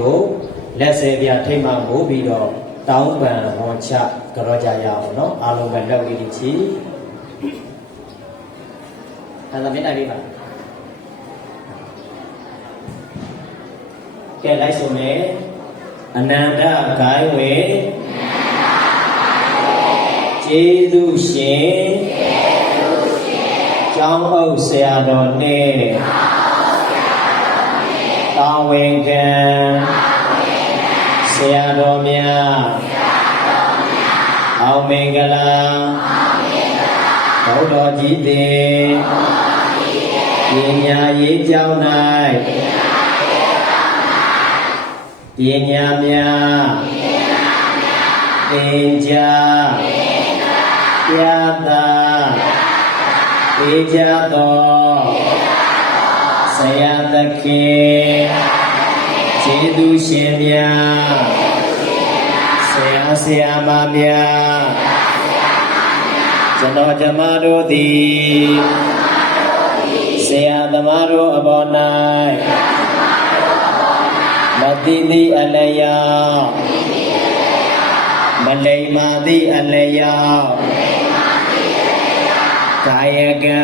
ကိုလက်စေပြထိမှမို့ပြီးတော့တောင်းပန်ဝန်ချကြောကြရအောင်နော်အားလုံးပဲလောက်လေးချီအဲ့ဒါမျက်နှာလေးပါကဲလိုက်ဆုံးမယ်အနန္တဂိုင်းဝေကျေးဇူးရှင်ကျောင်းအုပ်ဆရာတော်နဲ့တာဝန်ခံဆရာတော်များအောင်မင်္ဂလာဘုရားကြီးသည်ပညာရေးကျောင်း၌ပညာများသင်ကြားပြသပေးကြသောဆရာသခင်ကျေးဇူးရှင်များဆရာမများကျွန်တော်ဓမ္မတို့သည်ဆရာသမားတို့အပေါ်၌မသိသည့်အလျောက်မလိမ္မာသည့်အလျောက်ကာယကံ